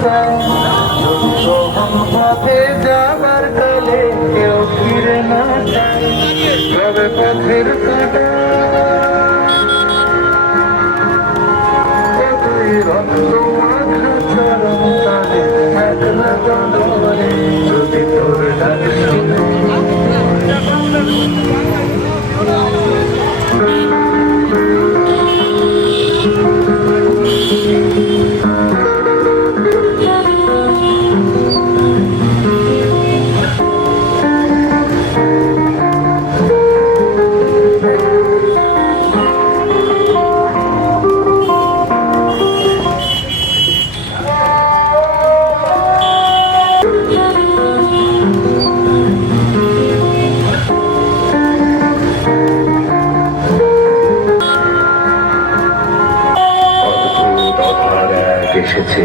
চায় সোহম পথে যাবার কালে কেউ ফিরে না যায় তবে পথের কাটা কতই রক্ত মাখা চরম তালে একলা দণ্ডরে যদি তোর ডাক শুনে এসেছে